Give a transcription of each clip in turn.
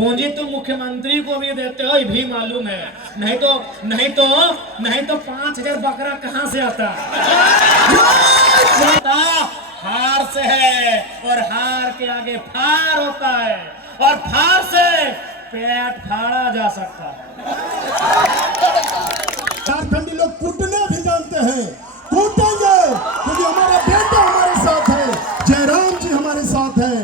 पूंजी तुम मुख्यमंत्री को भी देते हो, ये भी मालूम है। नहीं तो 5,000 बकरा कहाँ से आता? हार से है, और हार के आगे फार होता है, और फार से पेट फाड़ा जा सकता है। झारखंडी लोग कूटना भी जानते हैं, कूटेंगे क्योंकि हमारा बेटा हमारे साथ है, जयराम जी हमारे साथ है।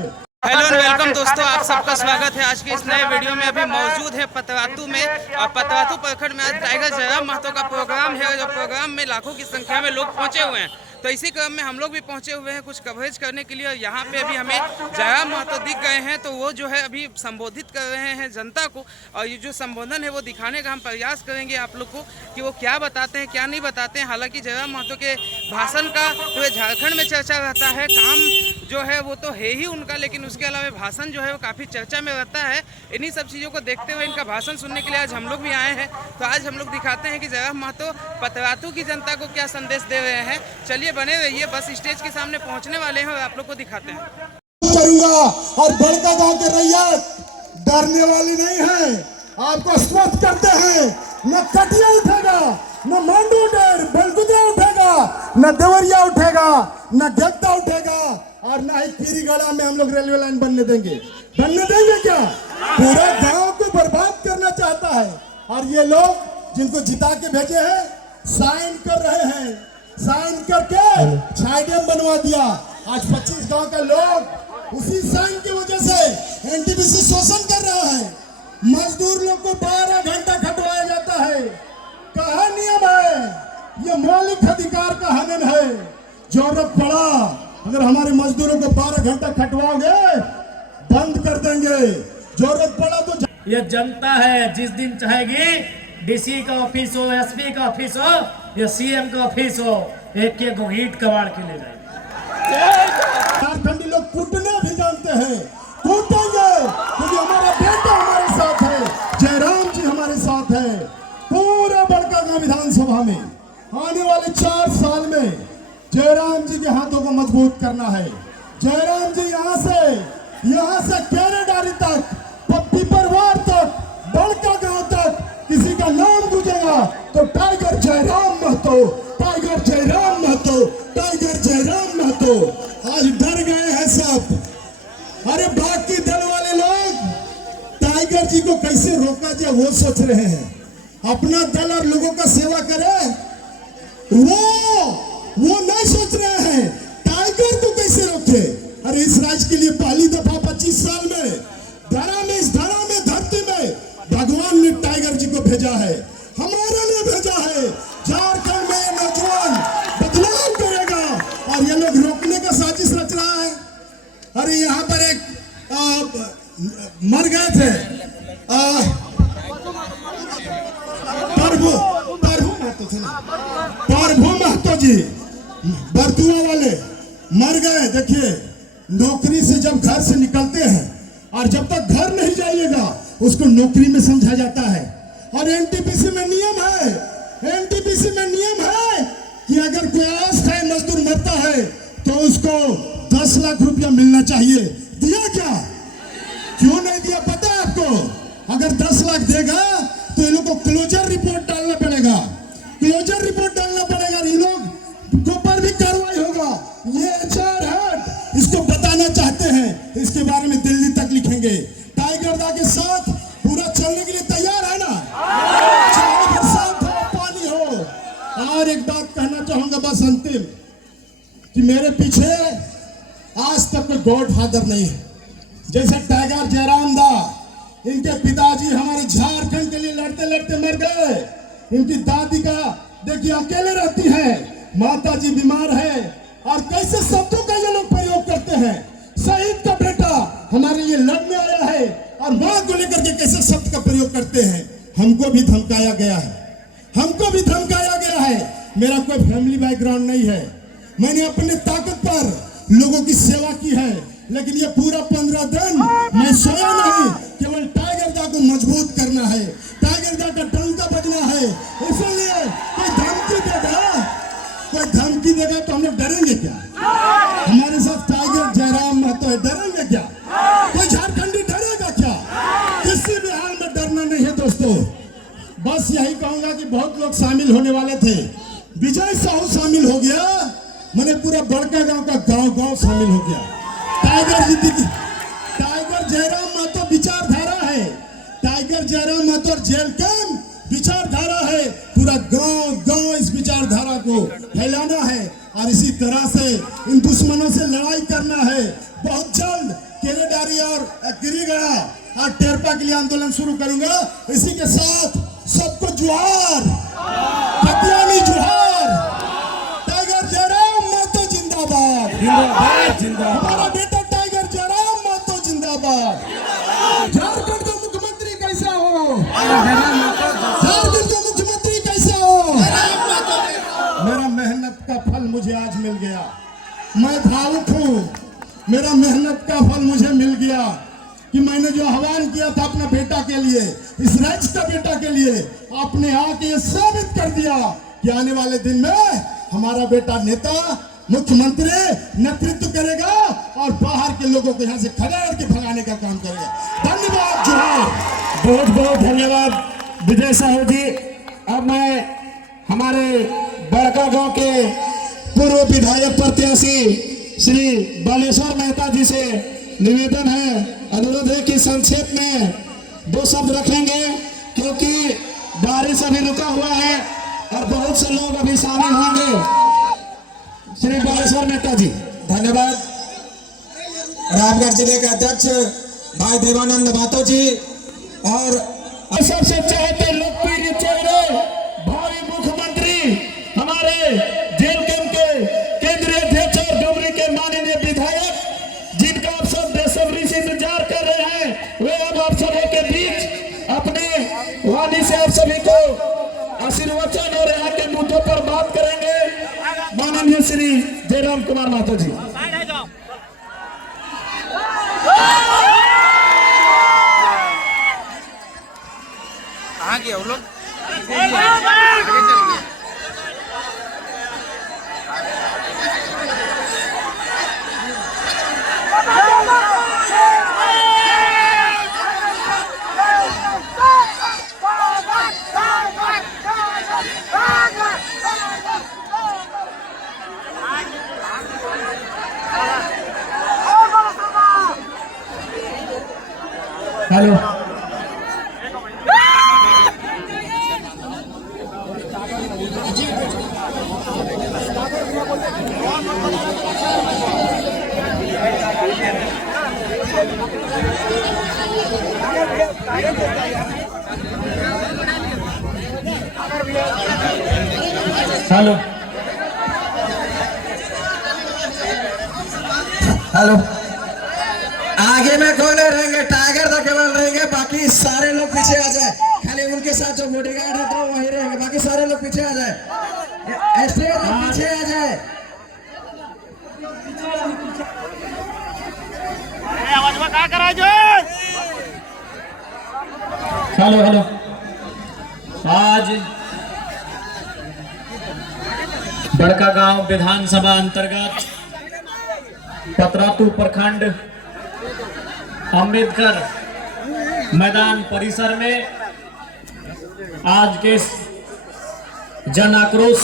हेलो एंड वेलकम दोस्तों, आप सबका स्वागत है आज के इस नए वीडियो में। अभी मौजूद है पतवातू में, और पतवातू प्रखंड में आज टाइगर जयराम महतो का प्रोग्राम है। जो प्रोग्राम में लाखों की संख्या में लोग पहुंचे हुए हैं, तो इसी क्रम में हम लोग भी पहुंचे हुए हैं कुछ कवरेज करने के लिए। और यहाँ पे अभी हमें जयराम महतो दिख गए हैं, तो वो जो है अभी संबोधित कर रहे हैं जनता को, और ये जो संबोधन है वो दिखाने का हम प्रयास करेंगे आप लोग को कि वो क्या बताते हैं क्या नहीं बताते हैं। हालांकि जयराम महतो के भाषण का पूरे झारखंड में चर्चा रहता है, काम जो है वो तो है ही उनका, लेकिन उसके अलावा भाषण जो है वो काफ़ी चर्चा में रहता है। इन्हीं सब चीज़ों को देखते हुए इनका भाषण सुनने के लिए आज हम लोग भी आए हैं। तो आज हम लोग दिखाते हैं कि जयराम महतो पतवातू की जनता को क्या संदेश दे रहे हैं। चलिए बने रहिए, बस स्टेज के सामने पहुंचने वाले हैं और आप लोग को दिखाते हैं। करूंगा और बड़का गांव के रैयत डरने वाली नहीं है, आपको स्वस्थ करते हैं। न कटिया उठेगा, न मांडू डेर बलगुदा उठेगा, न देवरिया उठेगा, न गेद्दा उठेगा, और न ही पीरीगढ़ा में हम लोग रेलवे लाइन बनने देंगे क्या? पूरे गांव को बर्बाद करना चाहता है। और ये लोग जिनको जिता के भेजे हैं साइन कर रहे हैं, साइन करके छाइडेम बनवा दिया। आज 25 गांव का लोग उसी साइन की वजह से एनटीपीसी शोषण कर रहा है। मजदूर लोग को 12 घंटा खटवाया जाता है। कहा नियम है, ये मौलिक अधिकार का हनन है। जरूरत पड़ा अगर हमारे मजदूरों को 12 घंटा खटवाओगे बंद कर देंगे। जरूरत पड़ा तो ये जनता है, जिस दिन चाहेगी डीसी का ऑफिस हो, एसपी का ऑफिस हो या सीएम का ऑफिस हो, एक एक ईंट कबाड़ के ले जाएंगे। झारखंडी लोग कूटना भी जानते हैं, कूटेंगे क्योंकि हमारा बेटा हमारे साथ है, जयराम जी हमारे साथ है। पूरे बड़कागांव विधानसभा में आने वाले 4 साल में जयराम जी के हाथों को मजबूत करना है। जयराम जी यहाँ से केरेडारी तक, पीपरवार तक, बड़कागांव तक किसी का नाम गूंजेगा तो tiger Jairam Mahato, tiger Jairam Mahato, tiger Jairam Mahato. आज डर गए हैं सब। अरे बाकी दल वाले लोग टाइगर जी को कैसे रोका जाए वो सोच रहे हैं। अपना दल और लोगों का सेवा करे वो नहीं सोच रहे हैं टाइगर को कैसे रोके। अरे इस राज्य के लिए पहली दफा 25 साल में इस धरा में धरती में भगवान ने टाइगर जी को भेजा है, हमारे लिए भेजा है। झारखंड में नौजवान बदलाव करेगा और ये लोग रोकने का साजिश रच रहा है। अरे यहाँ पर एक मर गए थे प्रभु महतो जी, बरतुआ वाले मर गए। देखिए, नौकरी से जब घर से निकलते हैं और जब तक घर नहीं जाइएगा उसको नौकरी में समझा जाता है। और एनटीपीसी में नियम है, एनटीपीसी में नियम है कि अगर कोई अस्थायी मजदूर मरता है तो उसको 10 लाख रुपया मिलना चाहिए। दिया क्या? क्यों नहीं दिया पता है आपको? अगर 10 लाख देगा तो इन लोग को क्लोजर रिपोर्ट डालना पड़ेगा, क्लोजर रिपोर्ट डालना पड़ेगा। इन लोग के ऊपर भी कार्रवाई होगा। ये HR हेड इसको बताना चाहते हैं, इसके बारे में दिल्ली तक लिखेंगे। टाइगर दा के साथ पूरा चलने के लिए तैयार है ना? चाहे बरसात हो, पानी हो। और एक बात कहना चाहूंगा बस अंतिम, कि मेरे पीछे आज तक कोई गॉड फादर नहीं है। जैसे टाइगर जयराम दा, इनके पिताजी हमारे झारखंड के लिए लड़ते लड़ते मर गए। इनकी दादी का देखिए अकेले रहती है, माता जी बीमार है, और कैसे शब्दों का ये लोग प्रयोग करते हैं। शहीद का बेटा हमारे लिए लड़ने आया है और मां को लेकर के कैसे शब्द का प्रयोग करते हैं। हमको भी धमकाया गया है, हमको भी धमकाया गया है। मेरा कोई फैमिली बैकग्राउंड नहीं है, मैंने अपने ताकत पर लोगों की सेवा की है, लेकिन ये पूरा 15 दिन मैं सोया नहीं। केवल टाइगर दा को मजबूत करना है, टाइगर दा का डंका बजना है। इसलिए कोई धमकी देगा तो हम लोग डरेंगे क्या? हमारे साथ टाइगर जयराम महतो है, डरेंगे क्या? कोई झारखंडी डरेगा क्या? को बस यही कहूंगा कि बहुत लोग शामिल होने वाले थे, विजय साहू शामिल हो गया, मैंने पूरा बड़का गांव का गांव शामिल हो गया। टाइगर जयराम महतो विचारधारा है, tiger Jairam Mahato jail camp विचारधारा है, पूरा गांव इस विचारधारा को फैलाना है और इसी तरह से इन दुश्मनों से लड़ाई करना है। बहुत जल्द केरेडारी और गिरिगढ़ा और टेरपा के लिए आंदोलन शुरू करूंगा। इसी के साथ सबको जुहार, कतियानी जुहार, टाइगर जयराम महतो जिंदाबाद, जिंदाबाद जिंदाबाद। हमारा बेटा टाइगर जयराम महतो जिंदाबाद। झारखंड का मुख्यमंत्री कैसा हो, झारखंड का मुख्यमंत्री कैसा हो। मेरा मेहनत का फल मुझे आज मिल गया, मैं भावुक हूँ, मेरा मेहनत का फल मुझे मिल गया कि मैंने जो आह्वान किया था अपना बेटा के लिए, इस राज्य का बेटा के लिए, आपने आके ये साबित कर दिया कि आने वाले दिन में हमारा बेटा नेता मुख्यमंत्री नेतृत्व करेगा और बाहर के लोगों को यहाँ से खदेड़ के भगाने का काम करेगा। धन्यवाद, जोहार। बहुत बहुत धन्यवाद विजय साहू जी। अब मैं हमारे बड़का गांव के पूर्व विधायक प्रत्याशी श्री बालेश्वर मेहता जी से निवेदन है, अनुरोध है कि संक्षेप में 2 शब्द रखेंगे, क्योंकि बारिश अभी रुका हुआ है और बहुत से लोग अभी शामिल होंगे। श्री बालेश्वर मेहता जी। धन्यवाद। रामगढ़ जिले के अध्यक्ष भाई देवानंद महतो जी और सबसे चाहते लोकप्रिय चेहरे भावी मुख्यमंत्री हमारे जेल कैंप के केंद्रीय अध्यक्ष और डुमरी के माननीय विधायक, जिनका आप सब बेसब्री से इंतजार कर रहे हैं, वे अब आप सबों के बीच अपने वाणी से आप सभी को आशीर्वचन और यहाँ के मुद्दों पर बात करेंगे। माननीय श्री जयराम कुमार महतो जी। कहाँ गया वो लोग? Hello, hello hello. आगे में कौन रहेंगे? टाइगर तो केवल रहेंगे, बाकी सारे लोग पीछे आ जाए। खाली उनके साथ जो बॉडीगार्ड है तो वही रहेंगे, बाकी सारे लोग पीछे आ जाए। स्टेज पर पीछे आ जाए। Hello hello. आज बड़का गांव विधानसभा अंतर्गत पतरातू प्रखंड अंबेडकर मैदान परिसर में आज के जन आक्रोश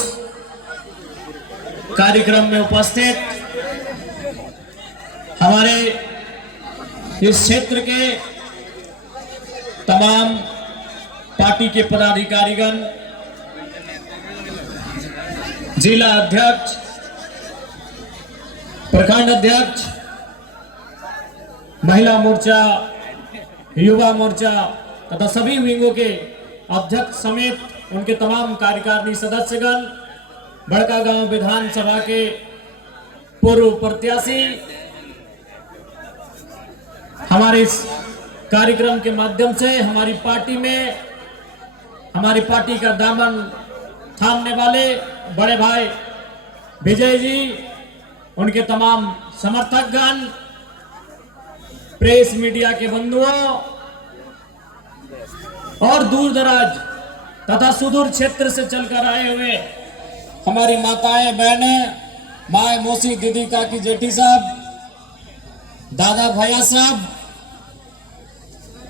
कार्यक्रम में उपस्थित हमारे इस क्षेत्र के तमाम पार्टी के पदाधिकारीगण, जिला अध्यक्ष, प्रखंड अध्यक्ष, महिला मोर्चा, युवा मोर्चा तथा सभी विंगों के अध्यक्ष समेत उनके तमाम कार्यकारिणी सदस्यगण, बड़का गांव विधानसभा के पूर्व प्रत्याशी, हमारे इस कार्यक्रम के माध्यम से हमारी पार्टी में हमारी पार्टी का दामन थामने वाले बड़े भाई विजय जी, उनके तमाम समर्थकगण, प्रेस मीडिया के बंधुओं और दूर दराज तथा सुदूर क्षेत्र से चलकर आए हुए हमारी माताएं, बहनें, माए, मौसी, दीदी, काकी, जेठी साहब, दादा, भैया साहब,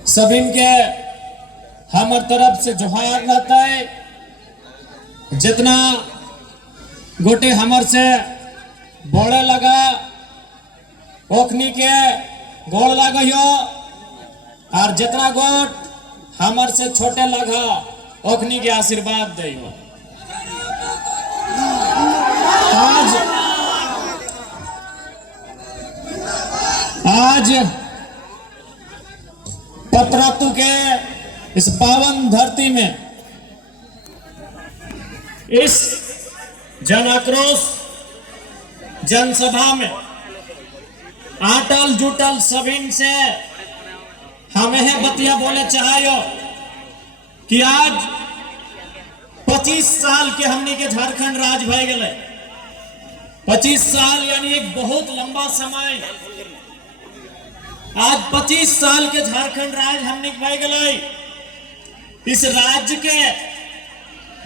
सभी के हमार तरफ से जोहार रहता है। जितना गोटे हमर से बड़े लगा ओखनी के गोड़ लगो, और जितना गोट हमर से छोटे लगा ओखनी के आशीर्वाद दियो। आज पतरातू के इस पावन धरती में इस जन आक्रोश जनसभा में आटल जुटल सभी से हमें बतिया बोले चाहो कि आज 25 साल के हमनी के झारखंड राज भय गए। 25 साल यानी एक बहुत लंबा समय। आज 25 साल के झारखंड राज हमने भय गए। इस राज्य के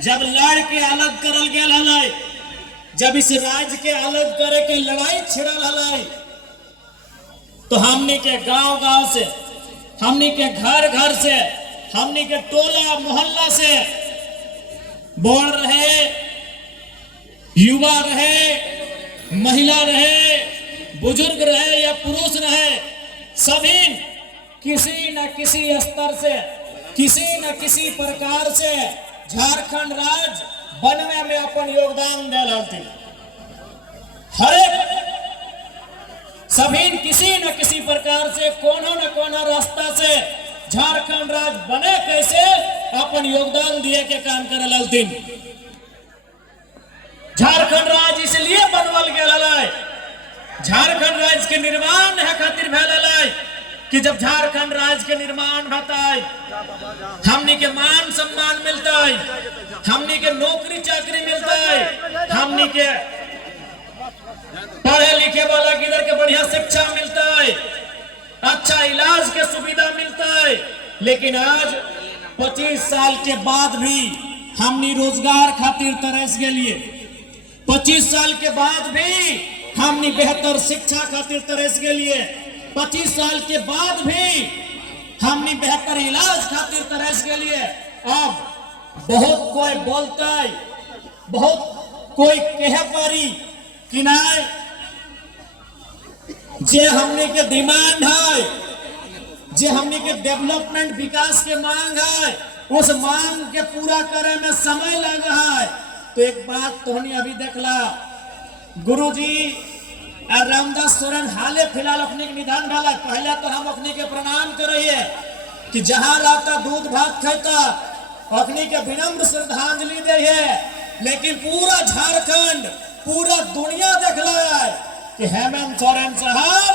जब लड़ के अलग करल गया, जब इस राज्य के अलग करे के लड़ाई छिड़ल है, तो हमने के गांव गांव से, हमने के घर घर से, हमने के टोला मोहल्ला से बोल रहे, युवा रहे, महिला रहे, बुजुर्ग रहे या पुरुष रहे, सभी किसी न किसी स्तर से, किसी न किसी प्रकार से झारखंड राज्य बनने में अपन योगदान दे रहे। हर एक सभी किसी न किसी प्रकार से कोनो न कोनो रास्ता से झारखंड राज्य बने कैसे अपन योगदान दिए के काम करे ललतीन। झारखंड राज्य इसलिए बनवल गया, झारखंड राज्य के निर्माण है खातिर भैल कि जब झारखंड राज्य के निर्माण होता है, हमनी के मान सम्मान मिलता है, हमनी के नौकरी चाकरी मिलता है, हमनी के पढ़े लिखे वाला किधर के बढ़िया शिक्षा मिलता है, अच्छा इलाज के सुविधा मिलता है। लेकिन आज 25 साल के बाद भी हमनी रोजगार खातिर तरस के लिए, 25 साल के बाद भी हमनी बेहतर शिक्षा खातिर तरस के लिए, 25 साल के बाद भी हमनी बेहतर इलाज खातिर तरस के लिए। अब बहुत कोई बोलता है, बहुत कोई कह पारी कि नहीं, जे हमने के डिमांड है, जे हमने के डेवलपमेंट विकास के मांग है, उस मांग के पूरा करे में समय लग रहा है। तो एक बात तो हमने अभी देखला, गुरुजी और रामदास सोरेन हाले फिलहाल अपने निधन भला। पहले तो हम अपने के प्रणाम करिए कि जहां रहता दूध भात खाता, अपने के विनम्र श्रद्धांजलि दे है। लेकिन पूरा झारखंड, पूरा दुनिया देख रहा है कि हेमंत सोरेन साहब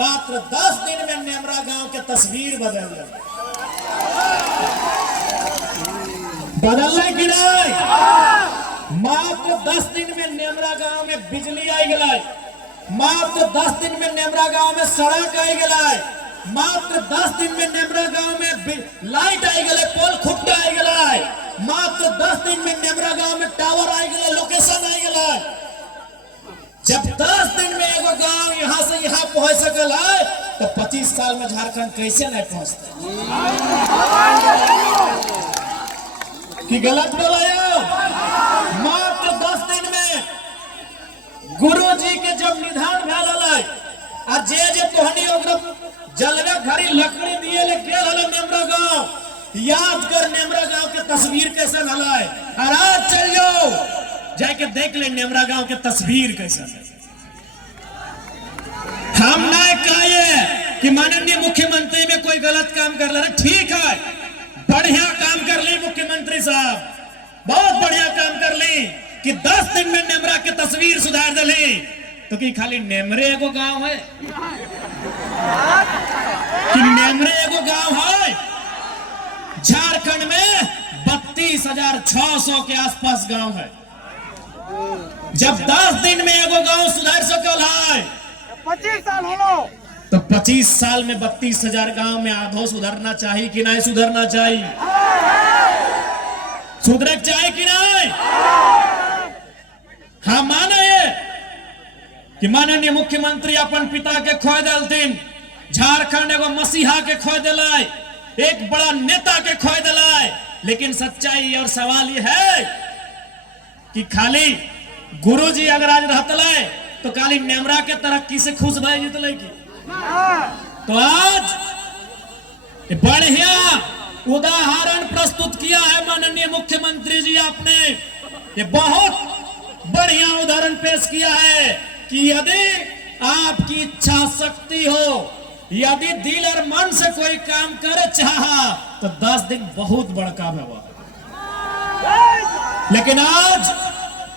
मात्र 10 दिन में नेमरा गांव के तस्वीर बदल गए। बदल कि नहीं? मात्र 10 दिन में नेमरा गांव में बिजली आई गई, मात्र 10 दिन में नेमरा गांव में सड़क आई गई, मात्र 10 दिन में नेमरा गांव में लाइट आई गई, पोल खुट्टा आई गई, मात्र 10 दिन में नेमरा गांव में टावर आई गई, लोकेशन आई गई। जब 10 दिन में एगो गांव यहां से यहां पहुंच सकल है, तो 25 साल में झारखंड कैसे नहीं पहुंचता? कि गलत बोला? मात्र 10 दिन में गुरु जी के जब निधन भैल, आ जे तोहनी जलवे घड़ी लकड़ी दिए ले गेल नेमरा गांव, याद कर नेमरा गांव के तस्वीर कैसे हलाए। और आज चलियो जाके देख ले नेमरा गांव के तस्वीर कैसे। हम नहीं कहे कि माननीय मुख्यमंत्री में कोई गलत काम कर रहा है, ठीक है, बढ़िया काम कर ली मुख्यमंत्री साहब, बहुत बढ़िया काम कर ली कि 10 दिन में नेमरा के तस्वीर सुधार दली। तो कि खाली नेमरे एगो गांव है कि नेमरे एगो गांव है? झारखंड में 32,600 के आसपास गांव है। जब 10 दिन में एगो गांव सुधार सकल है, 25 साल हो, तो 25 साल में 32,000 गांव में आधो सुधरना चाहिए कि नहीं सुधरना चाहिए? सुधर चाहिए कि नहीं? हाँ माने कि माननीय मुख्यमंत्री अपन पिता के खोए दलतीन, झारखंड एगो मसीहा के खोए दिलाई, एक बड़ा नेता के खोए दिलाए। लेकिन सच्चाई और सवाल ये है कि खाली गुरुजी अगर आज रहतले तो खाली नेमरा के तरक्की से खुश भय जितले की। तो आज बढ़िया उदाहरण प्रस्तुत किया है माननीय मुख्यमंत्री जी आपने। ये बहुत बढ़िया उदाहरण पेश किया है कि यदि आपकी इच्छा शक्ति हो, यदि दिल और मन से कोई काम करे चाहा तो 10 दिन बहुत बड़ा काम है वो। लेकिन आज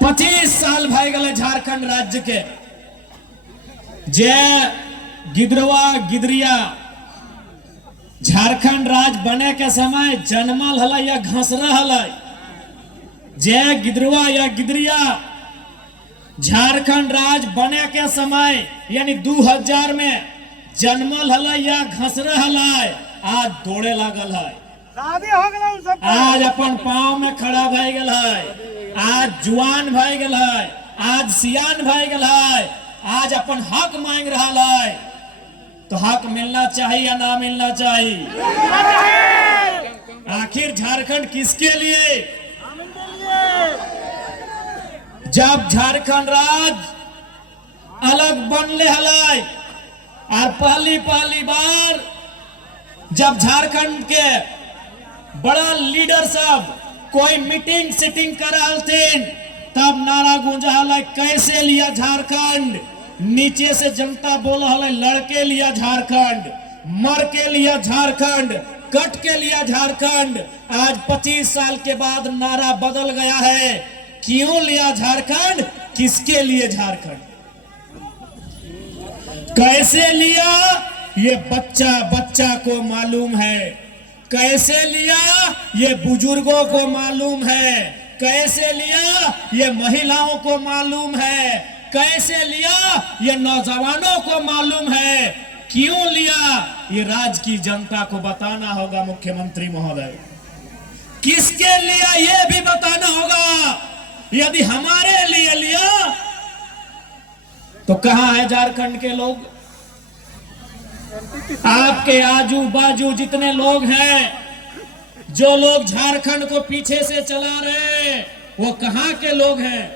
25 साल भाई गए झारखंड राज्य के जे गिदरवा गिदरिया झारखंड राज्य बने के समय जन्मल हल या घसरा हल। जे गिदरवा या गिदरिया झारखंड राज्य बने के समय यानी 2000 में जन्मल हल या घसरा हल, आज दौड़े लागल है। शादी हो गया सब। आज अपन पांव में खड़ा भय गल है, आज जुआन भय गल है, आज सियान भय गल है, आज अपन हक मांग रहा है। तो हक मिलना चाहिए या ना मिलना चाहिए? आखिर झारखंड किसके लिए? जब झारखंड राज्य अलग बनले हलाई और पहली बार जब झारखंड के बड़ा लीडर सब कोई मीटिंग सिटिंग कर थे तब नारा गूंजा हला कैसे लिया झारखंड। नीचे से जनता बोला हला लड़के लिया झारखंड, मर के लिया झारखंड, कट के लिया झारखंड। आज 25 साल के बाद नारा बदल गया है। क्यों लिया झारखंड, किसके लिए झारखंड, कैसे लिया, ये बच्चा बच्चा को मालूम है। कैसे लिया ये बुजुर्गों को मालूम है, कैसे लिया ये महिलाओं को मालूम है, कैसे लिया ये नौजवानों को मालूम है। क्यों लिया ये राज्य की जनता को बताना होगा मुख्यमंत्री महोदय। किसके लिया ये भी बताना होगा। यदि हमारे लिए लिया तो कहां है झारखंड के लोग? आपके आजू बाजू जितने लोग हैं, जो लोग झारखंड को पीछे से चला रहे वो कहां के लोग हैं?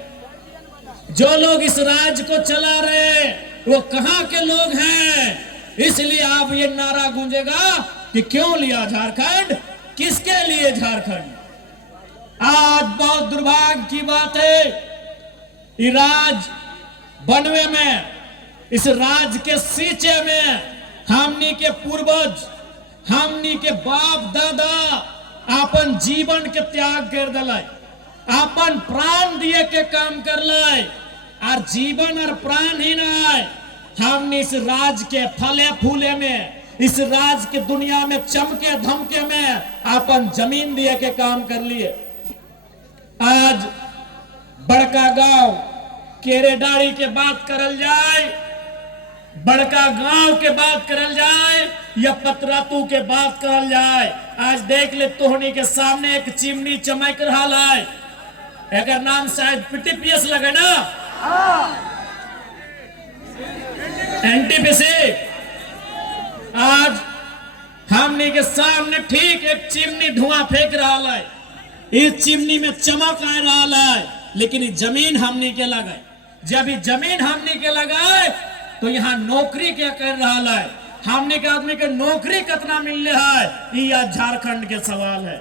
जो लोग इस राज्य को चला रहे वो कहां के लोग हैं? इसलिए आप ये नारा गूंजेगा कि क्यों लिया झारखंड, किसके लिए झारखंड। आज बहुत दुर्भाग्य की बात है, इस राज्य बनवे में, इस राज्य के सींचे में हमनी के पूर्वज, हमनी के बाप दादा अपन जीवन के त्याग कर दिलाय, अपन प्राण दिए के काम कर लाय। और जीवन और प्राण ही नहीं, हमने इस राज्य के फले फूले में, इस राज्य के दुनिया में चमके धमके में अपन जमीन दिए के काम कर लिए। आज बड़का गांव केरेडारी के बात करल जाए, बड़का गांव के बात करल जाए या पतरातू के बात करल जाए, आज देख ले तोहनी के सामने एक चिमनी चमक रहा है। अगर नाम शायद पीटीपीएस लगे ना, एनटीपीसी। आज हमने के सामने ठीक एक चिमनी धुआं फेंक रहा है। इस चिमनी में चमक आ रहा है, लेकिन ये जमीन हमने के लगाए। जब ये जमीन हमने के लगाए तो यहाँ नौकरी क्या कर रहा है, हमने के आदमी के नौकरी कितना मिल रहा है, ये झारखंड के सवाल है।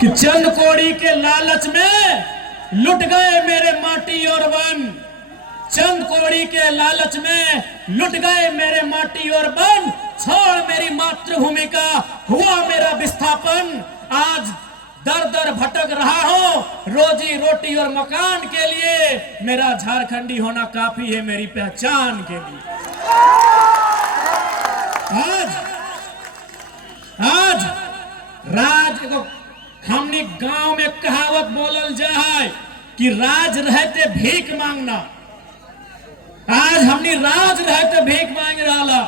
कि चंद कोड़ी के लालच में लुट गए मेरे माटी और वन, चंद कोड़ी के लालच में लुट गए मेरे माटी और वन, छोड़ मेरी मातृभूमि का हुआ मेरा विस्थापन। आज दर दर भटक रहा हूं रोजी रोटी और मकान के लिए, मेरा झारखंडी होना काफी है मेरी पहचान के लिए। आज राज को हमने गांव में कहावत बोलल जाए कि राज रहते भीख मांगना। आज हमने राज रहते भीख मांग रहा।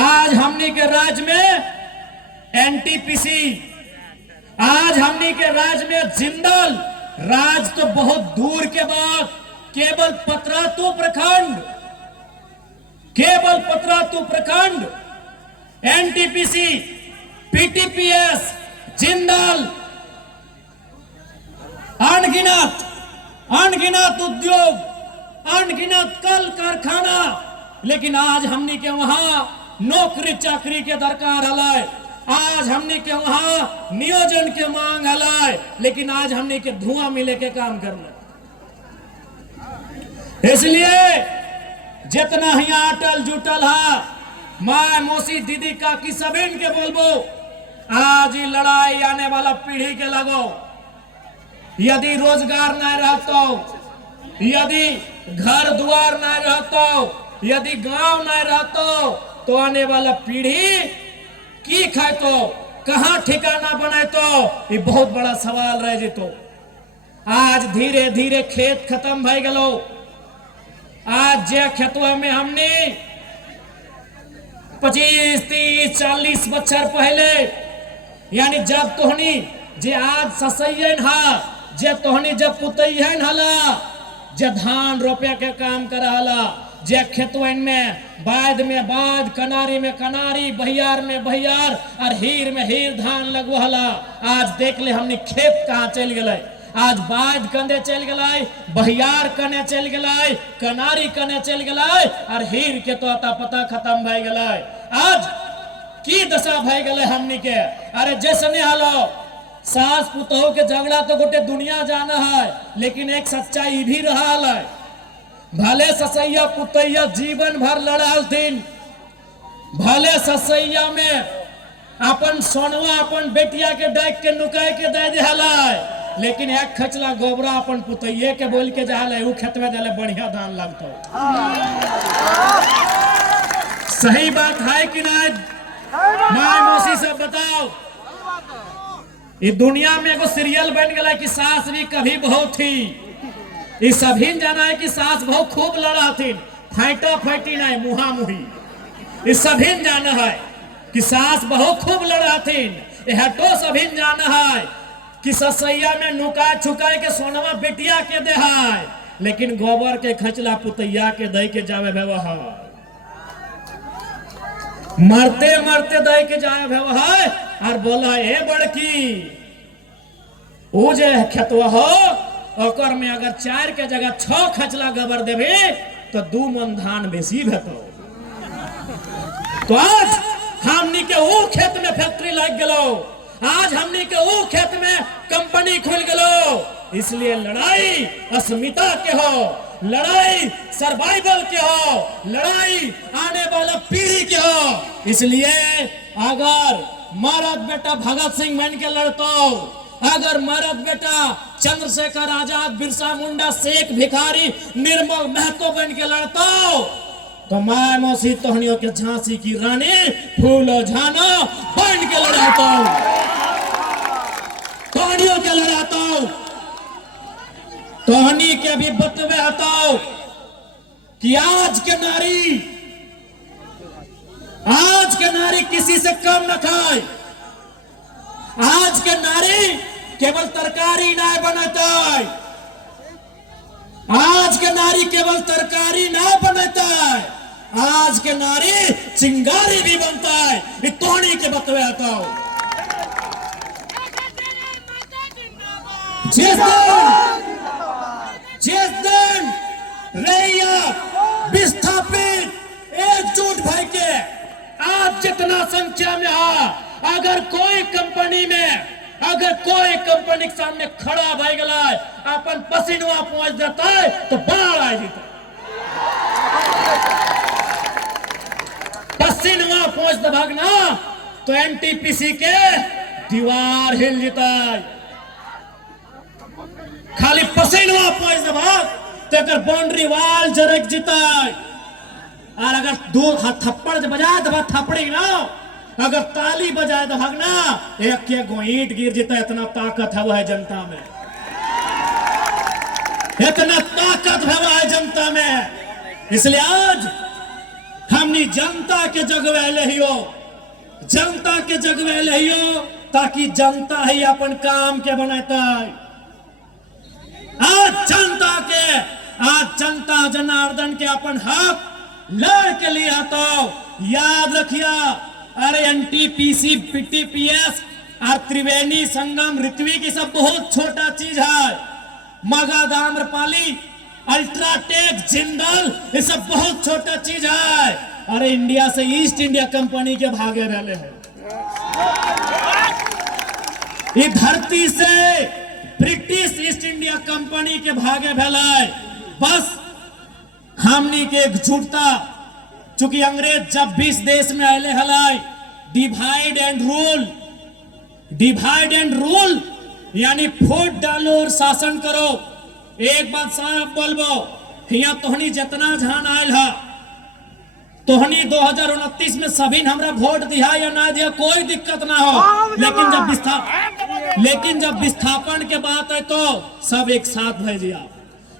आज हमने के राज में एनटीपीसी, आज हमने के राज में जिंदल, राज तो बहुत दूर के बाद केवल पतरातू प्रखंड, केवल पतरातू प्रखंड एनटीपीसी, पीटीपीएस, जिंदाल, अनगिनत उद्योग, अनगिनत कल कारखाना, लेकिन आज हमनी के वहां नौकरी चाकरी के दरकार हलाय, आज हमनी के वहां नियोजन के मांग हलाय, लेकिन आज हमनी के धुआं मिले के काम करना। इसलिए जितना ही अटल जुटल है, माँ मौसी दीदी काकी सभी के बोलबो, आज ही लड़ाई आने वाला पीढ़ी के लगो। यदि रोजगार नहीं रहतो, यदि घर द्वार नहीं रहतो, यदि गांव नहीं रहतो, तो आने वाला पीढ़ी की खातो, कहां ठिकाना बनातो, ये बहुत बड़ा सवाल रह जेतो। आज धीरे धीरे खेत खत्म भई गलो। आज जे खेतवा में हमने 25, 30, 40 बच्चर पहले, यानी जब तोहनी जे आज ससैयन हा, जे तोहनी जब पुतैयन हला, जे धान रोपे के काम कर हला, जे खेतवन में बाद में बाद, कनारी में कनारी, बहियार में बहियार और हीर में हीर धान लगवहला। आज देख ले हमने खेत कहाँ चल गए। आज बाद कने चल गए, बहियार कने चल गए, कनारी कने चल गए और हीर के तो अता पता खत्म भई गए। आज की दशा भई गए हमनी के। अरे जैसने हालो सास पुतोह के झगड़ा तो गोटे दुनिया जाना है, लेकिन एक सच्चाई भी रहा है। भले ससैया पुतैया जीवन भर लड़ाल थीन, भले ससैया में अपन सोनवा अपन बेटिया के डाक के नुकाय के दे दिहलाय, लेकिन एक खचला गोबरा अपन पुतैये के बोल के जहाले उ खेत में देले बढ़िया धान लगतो। सही बात है कि नहीं? माय मौसी से बताओ। इस दुनिया में एगो सीरियल बन गया कि सास भी कभी बहू थी। ये सभी जाना है कि सास बहू खूब लड़ा थी, फाइटा फाइटी नहीं, मुहा मुही। ये सभी जाना है कि सास बहू खूब लड़ा थी। हटो सभी जाना है कि ससैया में नुका छुकाए के सोनवा बेटिया के दे है, लेकिन गोबर के खचला पुतैया के दे के जावे व्यवहार, मरते मरते दे के जाए व्यवहार। और बोला ए बड़की वो जे खेतवा हो ओकर में अगर 4 के जगह 6 खचला गोबर देवे तो 2 मन धान बेसी भेटो। तो आज हमनी के वो खेत में फैक्ट्री लग गलो, आज हमनी के वो खेत में कंपनी खुल गलो। इसलिए लड़ाई अस्मिता के हो, लड़ाई सर्वाइवल के हो, लड़ाई आने वाला पीढ़ी के हो। इसलिए अगर मरद बेटा भगत सिंह बन के लड़तो, अगर मरद बेटा चंद्रशेखर आजाद, बिरसा मुंडा, शेख भिखारी, निर्मल महतो बन के लड़तो, तो माय मौसी तोहनियों के झांसी की रानी फूलो झानो बन के लड़ातो, तोहनियों के लड़ातो। तोहनी के भी बतवे हताओ कि आज के नारी किसी से कम न खाए। आज के नारी केवल तरकारी नहीं बनता है, आज के नारी केवल तरकारी नहीं बनता है, आज के नारी चिंगारी भी बनता है। ये तोहनी के बतवे हताओ। जिस दिन रैया विस्थापित एकजुट भाई के आज जितना संख्या में है, अगर कोई कंपनी के सामने खड़ा भाई गला अपन पसीनवा पहुंच जाता है तो बाढ़ आ जाता है। पसीनवा पहुंच भागना तो एनटीपीसी के दीवार हिल जाता है। खाली पसीनवा पहुंच भाग तो अगर बाउंड्री वाल जरक जीता है। और अगर 2 हाथ थप्पड़ बजाए तो थप्पड़ी ना, अगर ताली बजाए तो भागना एक के ईंट गिर जाता है। इतना ताकत है वह जनता में, इतना ताकत है वह जनता में। इसलिए आज हमने जनता के जगवे लियो, जनता के जगवे लियो, ताकि जनता ही अपन काम के बनाता है। आज जनता जनार्दन के अपन हक लड़ के लिए आता याद रखिया। अरे एनटीपीसी पीटीपीएस और त्रिवेणी संगम ऋत्विक की सब बहुत छोटा चीज है। मगध आम्रपाली अल्ट्राटेक जिंदल ये सब बहुत छोटा चीज है। अरे इंडिया से ईस्ट इंडिया कंपनी के भागे रहले हैं। ये धरती से ब्रिटिश ईस्ट इंडिया कंपनी के भागे भेले। बस हमनी के एकजुटता, चूंकि अंग्रेज जब 20 देश में आए हलाई, डिवाइड एंड रूल यानी वोट डालो और शासन करो। एक बात साफ बोलबो, यहाँ तोहनी जितना झान आयल है, तोहनी 2029 में सभी हमरा वोट दिया या ना दिया कोई दिक्कत ना हो, लेकिन जब विस्थापन के बात है तो सब एक साथ भेजिया।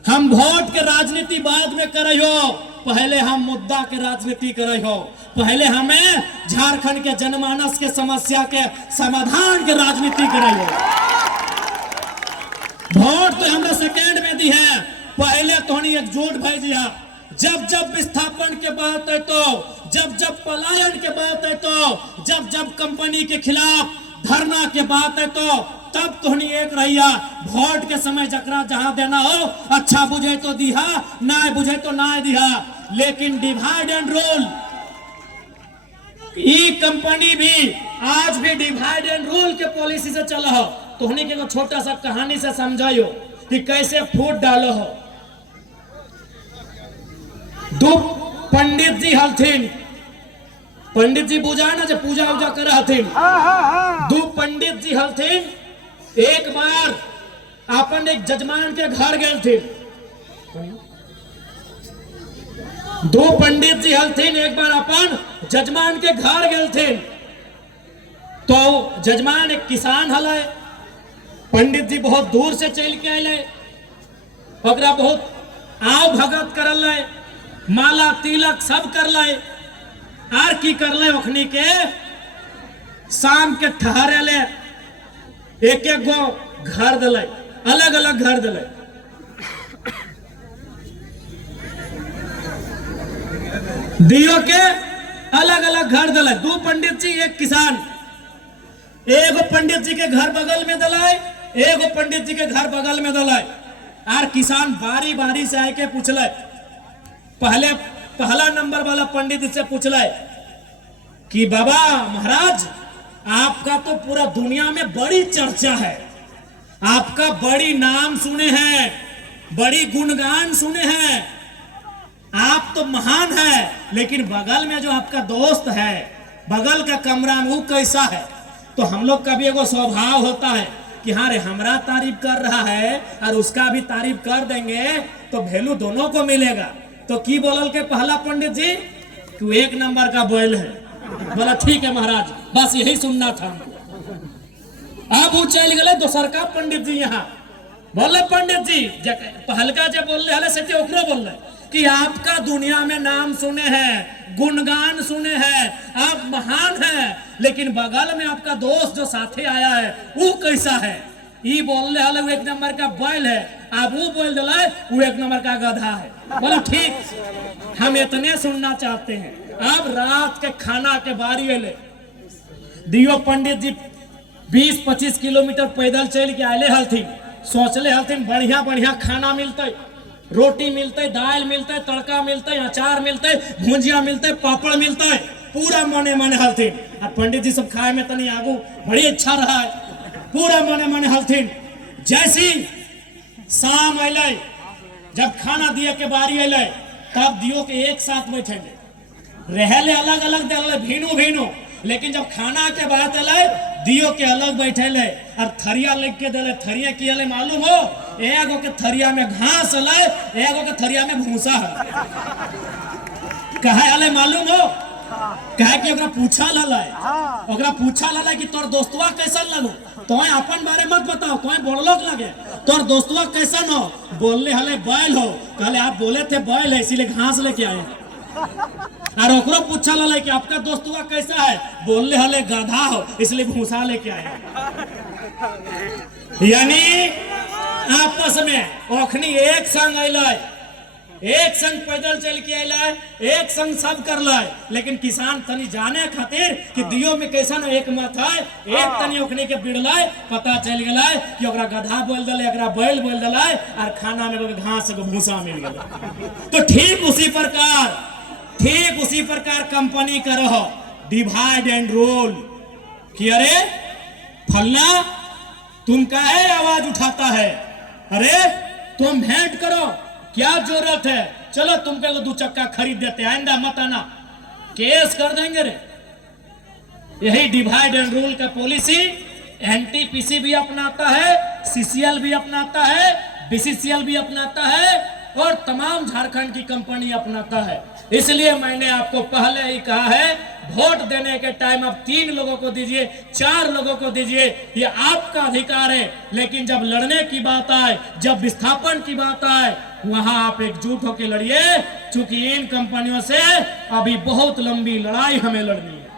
हम वोट के राजनीति बाद में करे हो, पहले हम मुद्दा के राजनीति करे हो। पहले हमें झारखंड के जनमानस के समस्या के समाधान के राजनीति करे हो। वोट तो हमने सेकेंड में दी है, पहले तोहनी एकजुट भेजिया। जब विस्थापन के बात है तो, जब पलायन के बात है तो, जब कंपनी के खिलाफ धरना के बात है तो तब तोहनी एक रहिया। वोट के समय जकरा जहां देना हो, अच्छा बुझे तो दिहा, ना बुझे तो ना दिहा। लेकिन divide and rule, E company भी आज भी डिवाइड एंड रूल के पॉलिसी से चला हो। तोहनी के छोटा सा कहानी से समझाइयो कि कैसे फूट डालो हो। दो पंडित जी हलथिन, पंडित जी बुझा ना जो पूजा उजा कर हथिन। दो पंडित जी हलथिन, एक बार अपन एक जजमान के घर गए थे। दो पंडित जी हलथिन, एक बार अपन जजमान के घर गए थे। तो जजमान एक किसान हल, पंडित जी बहुत दूर से चल के आए, ओकरा बहुत आव भगत करल, माला तिलक सब कर लाए। आर की कर ले, ओखनी के शाम के ठहरे ले, एक एक गो घर दिले, अलग अलग घर दिले। दियो के अलग अलग घर दिले। दो पंडित जी एक किसान, एगो पंडित जी के घर बगल में दिलाए, एगो पंडित जी के घर बगल में दिलाए। आर किसान बारी बारी से आके पूछले, पहला नंबर वाला पंडित से पूछले कि बाबा महाराज, आपका तो पूरा दुनिया में बड़ी चर्चा है, आपका बड़ी नाम सुने हैं, बड़ी गुणगान सुने हैं, आप तो महान है, लेकिन बगल में जो आपका दोस्त है, बगल का कमरा में वो कैसा है? तो हम लोग का भी एगो स्वभाव होता है कि हाँ रे, हमारा तारीफ कर रहा है और उसका भी तारीफ कर देंगे तो वैल्यू दोनों को मिलेगा। तो की बोलल के पहला पंडित जी, तू एक नंबर का बैल है। बोला ठीक है महाराज, बस यही सुनना था। अब वो चल गए दोसर का पंडित जी यहाँ। बोले पंडित जी, पहलका जब बोल रहे से ओकरो बोल रहे कि आपका दुनिया में नाम सुने हैं, गुणगान सुने हैं, आप महान हैं, लेकिन बगल में आपका दोस्त जो साथे आया है वो कैसा है? ये बोल रहे वो एक नंबर का बैल है, आप वो बोल दिला वो एक नंबर का गधा है। बोला ठीक, हम इतने सुनना चाहते हैं। अब रात के खाना के बारी ले दियो, पंडित जी 20-25 किलोमीटर पैदल चल के आए हलथिन। सोचले हलथिन बढ़िया बढ़िया खाना मिलते, रोटी मिलते, दाल मिलते, तड़का मिलते, अचार मिलते, भुजिया मिलते, पापड़ मिलते, पूरा मने मने हलथिन। और पंडित जी सब खाए में तनी आगू बड़ी अच्छा रहा है, पूरा मने मने हलथिन। जैसी शाम अले, जब खाना दिए के बारी अले, तब दियो के एक साथ बैठेंगे, रहले अलग अलग दे भीनू, लेकिन जब खाना के बात अले दियो के अलग बैठे ले और थरिया लिख के दिले। थरिया की अले मालूम हो? एगो के थरिया में घास अले, एगो के थरिया में भूसा है। कहे अले मालूम हो? कहे कि ओकरा पूछा लला कि तोर दोस्तवा कैसा लगो, तोय अपन बारे मत बताओ, तोय बोललोक लगे, तोर दोस्तवा कैसा न हो? बोलले हले बैल हो, कहले आप बोले थे बैल है इसीलिए घास लेके आए। और ओकरो पूछा लला कि आपका दोस्तवा कैसा है? बोलले हले गधा हो इसलिए भूसा लेके आए। यानी आपस में ओखनी एक संग अइले, एक संग पैदल चल के आए, एक संग सब कर लाए, लेकिन किसान तनी जाने खातिर कि दियो में कैसन एक मत है, एक तनी ओखने के बिड़लाए, पता चल गया कि ओकरा गधा बोल दले, एकरा बैल बोल दले, और खाना में घास को भूसा मिल गया। तो ठीक उसी प्रकार कंपनी का रहो डिवाइड एंड रोल कि अरे फलना तुम काहे आवाज उठाता है, अरे तुम भेंट करो, क्या जरूरत है, चलो तुमको 2 चक्का खरीद देते, आइंदा मत आना, केस कर देंगे रे। यही डिवाइड एंड रूल का पॉलिसी एनटीपीसी भी अपनाता है, सीसीएल भी अपनाता है, बीसीसीएल भी अपनाता है, और तमाम झारखंड की कंपनी अपनाता है। इसलिए मैंने आपको पहले ही कहा है, वोट देने के टाइम अब 3 लोगों को दीजिए, 4 लोगों को दीजिए, ये आपका अधिकार है। लेकिन जब लड़ने की बात आए, जब विस्थापन की बात आए, वहां आप एकजुट होकर लड़िए, क्योंकि इन कंपनियों से अभी बहुत लंबी लड़ाई हमें लड़नी है,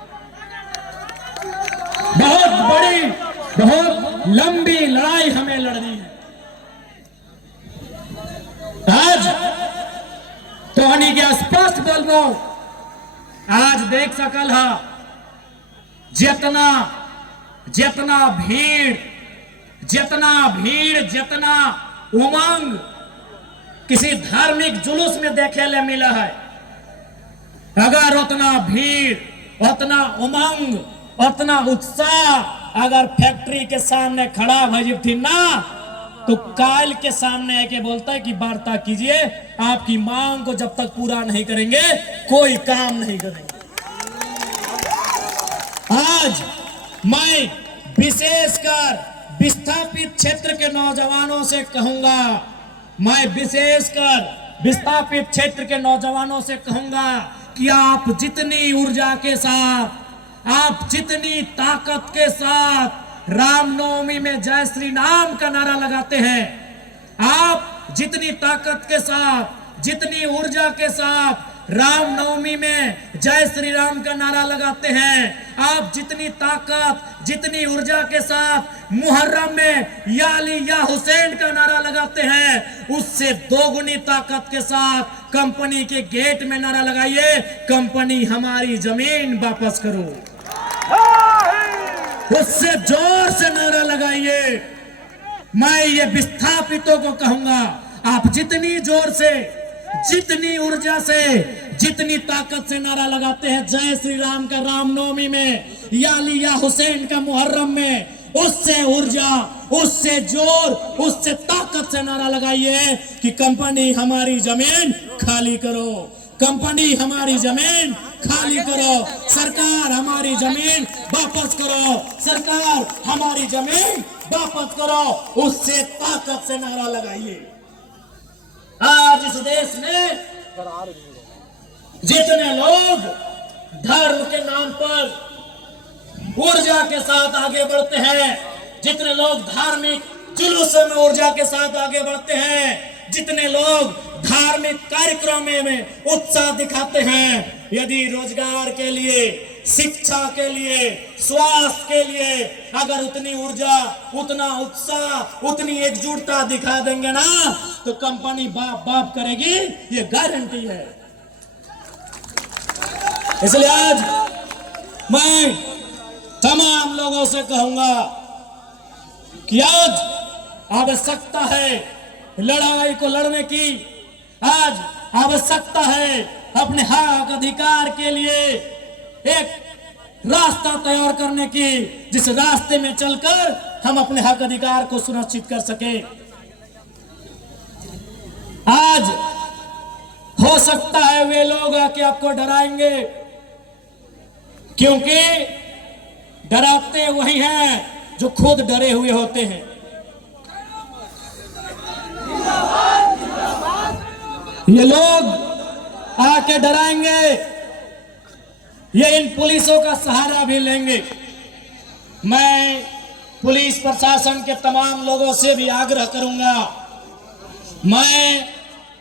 बहुत बड़ी, बहुत लंबी लड़ाई हमें लड़नी है। आज तो हनी के स्पष्ट बोलबो, आज देख सकल है जितना भीड़, जितना उमंग किसी धार्मिक जुलूस में देखे ले मिला है, अगर उतना भीड़, उतना उमंग, उतना उत्साह अगर फैक्ट्री के सामने खड़ा भजी थी ना, तो काल के सामने आके बोलता है कि वार्ता कीजिए, आपकी मांग को जब तक पूरा नहीं करेंगे कोई काम नहीं करेंगे। आज मैं विशेषकर विस्थापित क्षेत्र के नौजवानों से कहूंगा, मैं विशेषकर विस्थापित क्षेत्र के नौजवानों से कहूंगा कि आप जितनी ऊर्जा के साथ, आप जितनी ताकत के साथ रामनवमी में जय श्री राम का नारा लगाते हैं, आप जितनी ताकत के साथ, जितनी ऊर्जा के साथ रामनवमी में जय श्री राम का नारा लगाते हैं, आप जितनी ताकत, जितनी ऊर्जा के साथ मुहर्रम में या अली या हुसैन का नारा लगाते हैं, उससे 2 गुनी ताकत के साथ कंपनी के गेट में नारा लगाइए, कंपनी हमारी जमीन वापस करो। उससे जोर से नारा लगाइए। मैं ये विस्थापितों को कहूंगा, आप जितनी जोर से, जितनी ऊर्जा से, जितनी ताकत से नारा लगाते हैं जय श्री राम का रामनवमी में या अली या हुसैन का मुहर्रम में, उससे ऊर्जा, उससे जोर, उससे ताकत से नारा लगाइए कि कंपनी हमारी जमीन खाली करो, कंपनी हमारी जमीन खाली करो, सरकार हमारी जमीन वापस करो, सरकार हमारी जमीन वापस करो, उससे ताकत से नारा लगाइए। आज इस देश में जितने लोग धर्म के नाम पर ऊर्जा के साथ आगे बढ़ते हैं, जितने लोग धार्मिक जुलूसों में ऊर्जा के साथ आगे बढ़ते हैं, जितने लोग धार्मिक कार्यक्रमों में उत्साह दिखाते हैं, यदि रोजगार के लिए, शिक्षा के लिए, स्वास्थ्य के लिए अगर उतनी ऊर्जा, उतना उत्साह, उतनी एकजुटता दिखा देंगे ना, तो कंपनी बाप बाप करेगी, ये गारंटी है। इसलिए आज मैं तमाम लोगों से कहूंगा कि आज आवश्यकता है लड़ाई को लड़ने की, आज आवश्यकता है अपने हक अधिकार के लिए एक रास्ता तैयार करने की, जिस रास्ते में चलकर हम अपने हक अधिकार को सुनिश्चित कर सके। आज हो सकता है वे लोग आके आपको डराएंगे, क्योंकि डराते वही हैं जो खुद डरे हुए होते हैं। ये लोग आके डराएंगे, ये इन पुलिसों का सहारा भी लेंगे। मैं पुलिस प्रशासन के तमाम लोगों से भी आग्रह करूंगा, मैं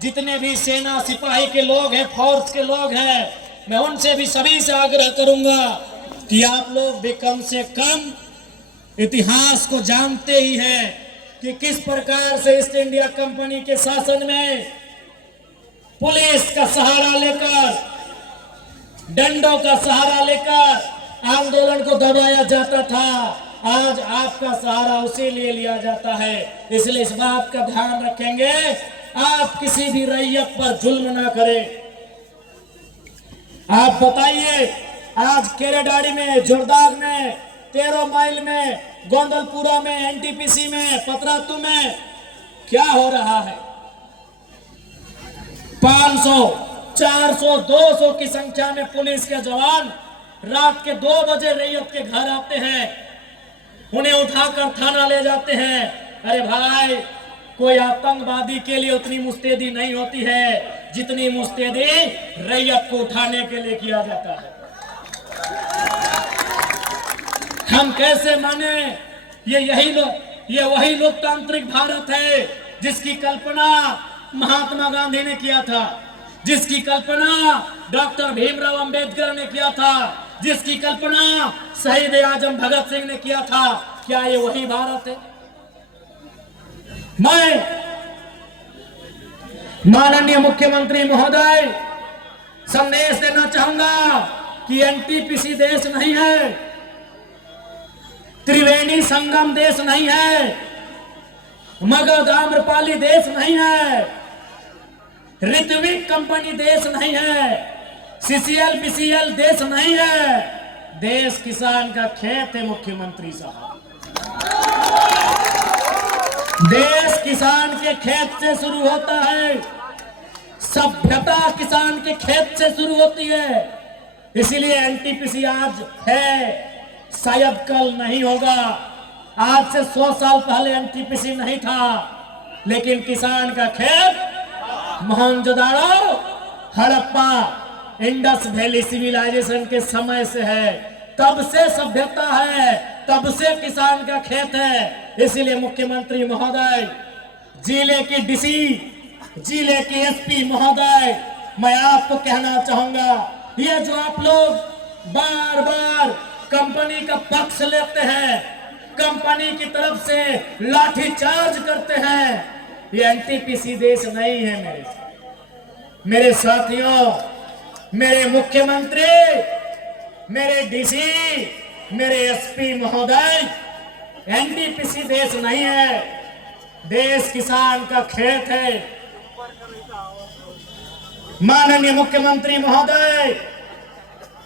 जितने भी सेना सिपाही के लोग हैं, फोर्स के लोग हैं, मैं उनसे भी सभी से आग्रह करूंगा कि आप लोग भी कम से कम इतिहास को जानते ही हैं कि किस प्रकार से ईस्ट इंडिया कंपनी के शासन में पुलिस का सहारा लेकर, डंडों का सहारा लेकर आंदोलन को दबाया जाता था। आज आपका सहारा उसी लिए लिया जाता है। इसलिए इस बात का ध्यान रखेंगे, आप किसी भी रैयत पर जुल्म ना करें। आप बताइए, आज केरेडाड़ी में, जोरदाग में, 13 माइल में, गोंदलपुरा में, एनटीपीसी में, पतरातू में क्या हो रहा है? 500, 400, 200 की संख्या में पुलिस के जवान रात के 2 बजे रैयत के घर आते हैं, उन्हें उठाकर थाना ले जाते हैं। अरे भाई, कोई आतंकवादी के लिए उतनी मुस्तैदी नहीं होती है जितनी मुस्तैदी रैयत को उठाने के लिए किया जाता है। हम कैसे माने? ये वही लोकतांत्रिक भारत है जिसकी कल्पना महात्मा गांधी ने किया था, जिसकी कल्पना डॉक्टर भीमराव अंबेडकर ने किया था, जिसकी कल्पना शहीद आजम भगत सिंह ने किया था। क्या ये वही भारत है? मैं माननीय मुख्यमंत्री महोदय संदेश देना चाहूंगा कि एनटीपीसी देश नहीं है, त्रिवेणी संगम देश नहीं है, मगध आम्रपाली देश नहीं है, ऋत्विक कंपनी देश नहीं है, सीसीएल बीसीएल देश नहीं है। देश किसान का खेत है मुख्यमंत्री साहब। देश किसान के खेत से शुरू होता है, सभ्यता किसान के खेत से शुरू होती है। इसीलिए एनटीपीसी आज है, शायद कल नहीं होगा। आज से 100 साल पहले एनटीपीसी नहीं था, लेकिन किसान का खेत Mohenjodaro, Harappa, Indus valley civilisation के समय से है। तब से सभ्यता है, तब से किसान का खेत है। इसीलिए मुख्यमंत्री महोदय, जिले की डीसी, जिले के एसपी महोदय, मैं आपको कहना चाहूंगा, ये जो आप लोग बार बार कंपनी का पक्ष लेते हैं, कंपनी की तरफ से लाठीचार्ज करते हैं, ये एनटीपीसी देश नहीं है। मेरे साथियों, मेरे मुख्यमंत्री, मेरे डीसी, मेरे एसपी महोदय, एनटीपीसी देश नहीं है, देश किसान का खेत है। माननीय मुख्यमंत्री महोदय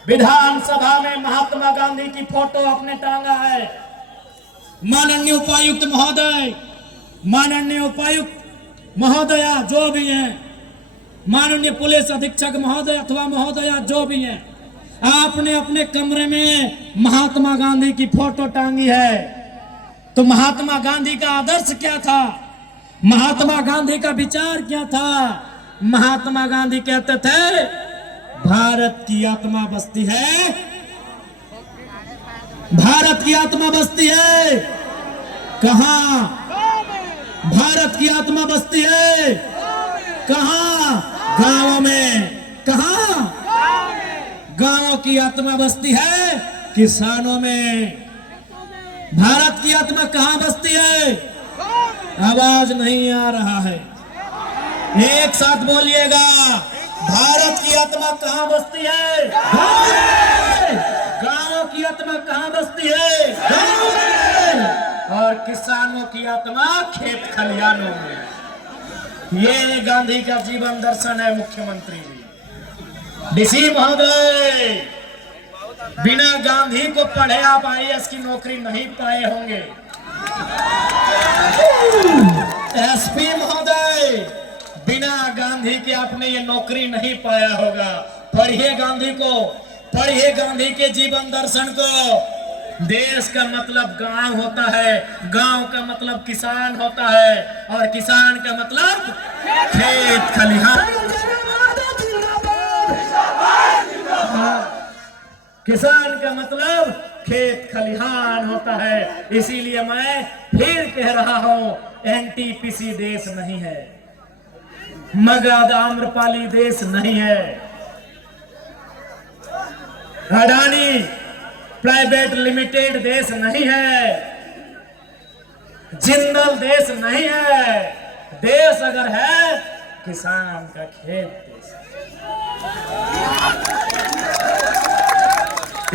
विधानसभा में महात्मा गांधी की फोटो आपने टांगा है। माननीय उपायुक्त महोदय, माननीय उपायुक्त महोदया जो भी हैं, माननीय पुलिस अधीक्षक महोदय अथवा महोदया जो भी हैं, आपने अपने कमरे में महात्मा गांधी की फोटो टांगी है। तो महात्मा गांधी का आदर्श क्या था? महात्मा गांधी का विचार क्या था? महात्मा गांधी कहते थे, भारत की आत्मा बसती है, भारत की आत्मा बसती है कहां? भारत की आत्मा बसती है कहां? गांव में। कहां? गांव की आत्मा बसती है किसानों में। भारत की आत्मा कहां बसती है? आवाज नहीं आ रहा है, एक साथ बोलिएगा। भारत की आत्मा कहां बसती है? गांव में। गांव की आत्मा कहां बसती है? गांव में। और किसानों की आत्मा खेत खलिहानों में। ये गांधी का जीवन दर्शन है मुख्यमंत्री जी। डीसी महोदय, बिना गांधी को पढ़े आप आईएएस की नौकरी नहीं पाए होंगे। एसपी महोदय, बिना गांधी के आपने ये नौकरी नहीं पाया होगा। पढ़िए गांधी को, पढ़िए गांधी के जीवन दर्शन को। देश का मतलब गांव होता है, गांव का मतलब किसान होता है, और किसान का मतलब खेत खलिहान। किसान का मतलब खेत खलिहान होता है। इसीलिए मैं फिर कह रहा हूं, एनटीपीसी देश नहीं है, मगध आम्रपाली देश नहीं है, अडानी प्राइवेट लिमिटेड देश नहीं है, जिंदल देश नहीं है। देश अगर है, किसान का खेत।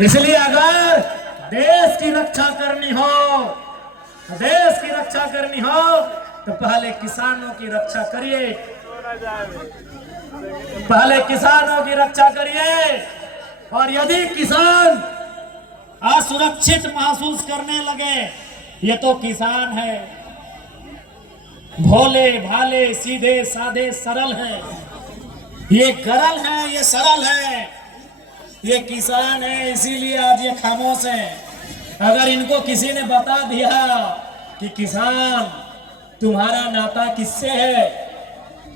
इसलिए अगर देश की रक्षा करनी हो, देश की रक्षा करनी हो तो पहले किसानों की रक्षा करिए, पहले किसानों की रक्षा करिए। और यदि किसान असुरक्षित महसूस करने लगे, ये तो किसान है, भोले भाले सीधे साधे सरल है, ये गरल है, ये सरल है, ये किसान है, इसीलिए आज ये खामोश है। अगर इनको किसी ने बता दिया कि किसान तुम्हारा नाता किससे है,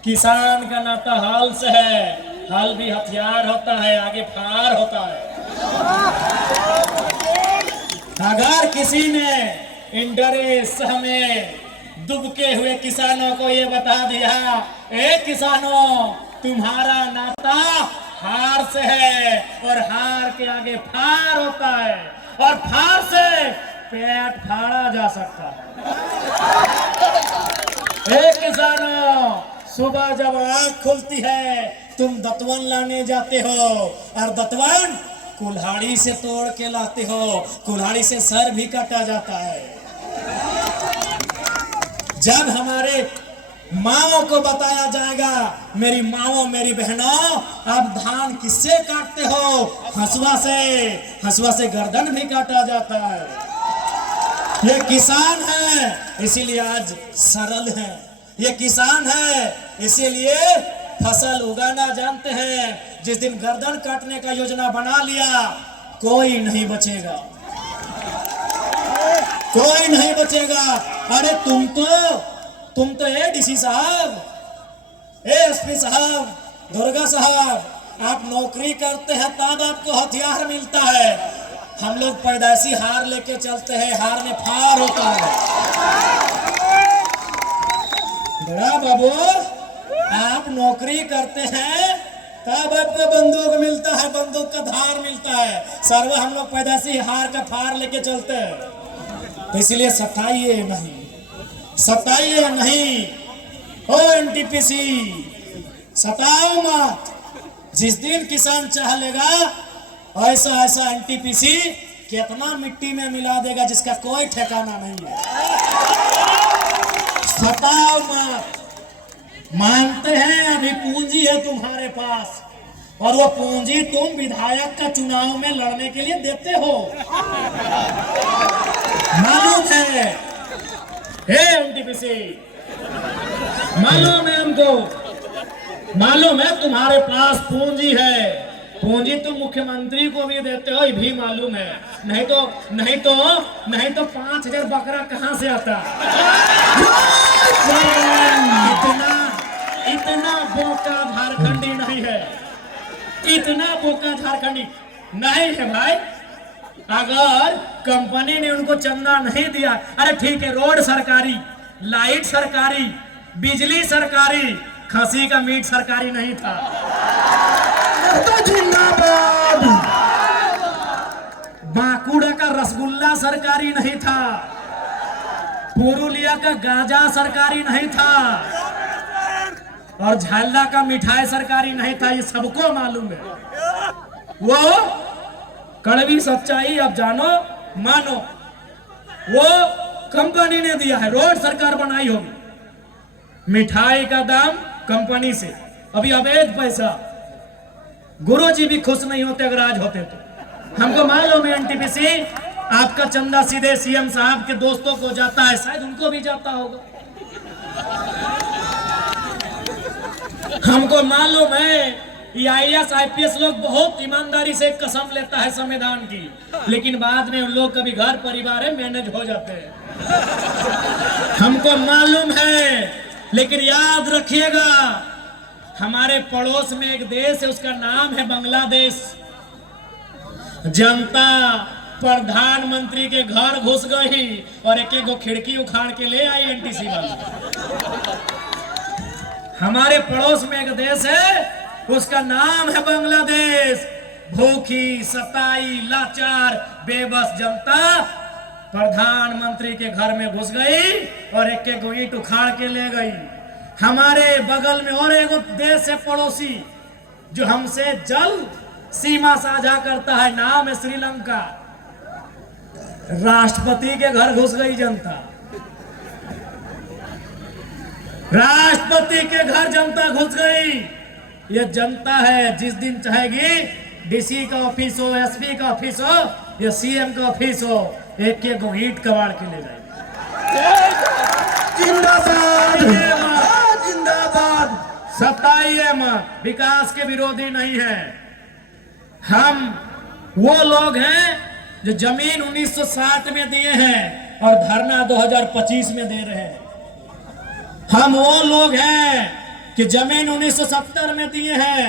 किसान का नाता हल से है, हल भी हथियार होता है, आगे फार होता है। अगर किसी ने इन डरे सहमे दुबके हुए किसानों को ये बता दिया, ए किसानों तुम्हारा नाता हार से है, और हार के आगे फार होता है, और फार से पेट फाड़ा जा सकता है। ए किसानों, सुबह जब आंख खुलती है तुम दतवन लाने जाते हो, और दतवन कुल्हाड़ी से तोड़ के लाते हो, कुल्हाड़ी से सर भी काटा जाता है। जब हमारे माओ को बताया जाएगा, मेरी माओ मेरी बहनों आप धान किससे काटते हो, हंसुआ से, हंसुआ से गर्दन भी काटा जाता है। ये किसान है इसीलिए आज सरल है, ये किसान है इसीलिए फसल उगाना जानते हैं। जिस दिन गर्दन काटने का योजना बना लिया, कोई नहीं बचेगा, कोई नहीं बचेगा। अरे तुम तो एडीसी साहब, एएसपी साहब, दुर्गा साहब, आप नौकरी करते हैं तब आपको हथियार मिलता है। हम लोग पैदाइशी हार लेके चलते हैं, हार में फार होता है। बड़ा बाबू, आप नौकरी करते हैं तब आपको बंदूक मिलता है, बंदूक का धार मिलता है। सर्व हम लोग पैदाइशी हार का फार लेके चलते हैं। तो इसलिए सताइए नहीं, सताइए नहीं, ओ एनटीपीसी सताओ मत। जिस दिन किसान चाह लेगा ऐसा ऐसा एनटीपीसी कितना मिट्टी में मिला देगा जिसका कोई ठिकाना नहीं है। सताओ मत। मानते हैं अभी पूंजी है तुम्हारे पास, और वो पूंजी तुम विधायक का चुनाव में लड़ने के लिए देते हो, मालूम है। हे एनटीपीसी, मालूम है हमको, मालूम है तुम्हारे पास पूंजी है, पूंजी तुम मुख्यमंत्री को भी देते हो, ये भी मालूम है। नहीं तो 5,000 बकरा कहां से आता? इतना बोका झारखंडी नहीं है, इतना बोका झारखंडी नहीं है भाई। अगर कंपनी ने उनको चंदा नहीं दिया, अरे ठीक है, रोड सरकारी, लाइट सरकारी, बिजली सरकारी, खसी का मीट सरकारी नहीं था तो जिंदाबाद। बांकुड़ा का रसगुल्ला सरकारी नहीं था, पुरुलिया का गाजा सरकारी नहीं था, और झालदा का मिठाई सरकारी नहीं था। ये सबको मालूम है। वो कड़वी सच्चाई अब जानो मानो, वो कंपनी ने दिया है, रोड सरकार बनाई होगी, मिठाई का दाम कंपनी से, अभी अवैध पैसा। गुरुजी भी खुश नहीं होते अगर आज होते तो। हमको मालूम है एनटीपीसी आपका चंदा सीधे सीएम साहब के दोस्तों को जाता है, शायद उनको भी जाता होगा। हमको मालूम है ये IAS IPS लोग बहुत ईमानदारी से कसम लेता है संविधान की, लेकिन बाद में उन लोग कभी घर परिवार है मैनेज हो जाते हैं। हमको मालूम है, लेकिन याद रखिएगा हमारे पड़ोस में एक देश है, उसका नाम है बांग्लादेश। जनता प्रधानमंत्री के घर घुस गई और एक एक खिड़की उखाड़ के ले आई एनटीसी वाले। हमारे पड़ोस में एक देश है, उसका नाम है बांग्लादेश। भूखी सताई लाचार बेबस जनता प्रधानमंत्री के घर में घुस गई और एक एक ईंट उखाड़ के ले गई। हमारे बगल में और एक देश है पड़ोसी, जो हमसे जल सीमा साझा करता है, नाम है श्रीलंका। राष्ट्रपति के घर घुस गई जनता, राष्ट्रपति के घर जनता घुस गई। ये जनता है जिस दिन चाहेगी डीसी का ऑफिस हो, एसपी का ऑफिस हो या सीएम का ऑफिस हो, एक एक को ईंट कबाड़ के ले जाएगी। जिंदाबाद जिंदाबाद। सताइए मत, विकास के विरोधी नहीं है हम। वो लोग हैं जो जमीन 1960 में दिए हैं और धरना 2025 में दे रहे हैं। हम वो लोग हैं कि जमीन 1970 में दिए हैं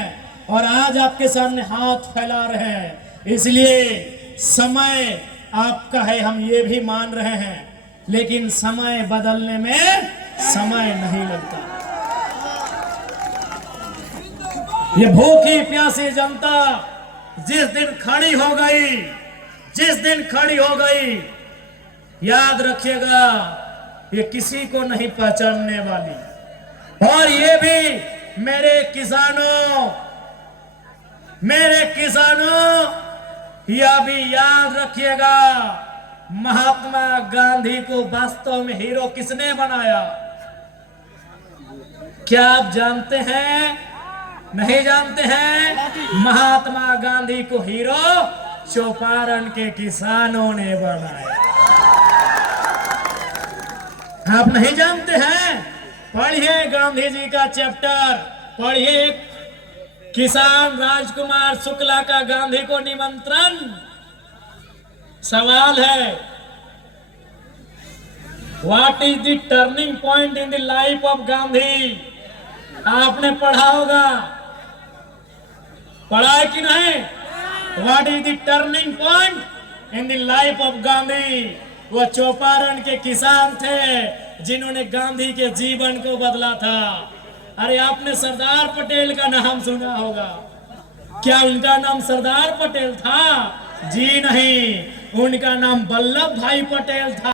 और आज आपके सामने हाथ फैला रहे हैं। इसलिए समय आपका है, हम ये भी मान रहे हैं, लेकिन समय बदलने में समय नहीं लगता। ये भूखी प्यासी जनता जिस दिन खड़ी हो गई, जिस दिन खड़ी हो गई, याद रखिएगा ये किसी को नहीं पहचानने वाली। और ये भी मेरे किसानों यह भी याद रखिएगा, महात्मा गांधी को वास्तव में हीरो किसने बनाया? क्या आप जानते हैं? नहीं जानते हैं? महात्मा गांधी को हीरो चौपारण के किसानों ने बनाया। आप नहीं जानते हैं? पढ़िए गांधी जी का चैप्टर, पढ़िए किसान राजकुमार शुक्ला का गांधी को निमंत्रण। सवाल है, what is the turning point in the life of Gandhi? आपने पढ़ा होगा, पढ़ा है कि नहीं? What is the turning point in the life of Gandhi? वो चौपारण के किसान थे जिन्होंने गांधी के जीवन को बदला था। अरे आपने सरदार पटेल का नाम सुना होगा, क्या उनका नाम सरदार पटेल था? जी नहीं, उनका नाम वल्लभ भाई पटेल था।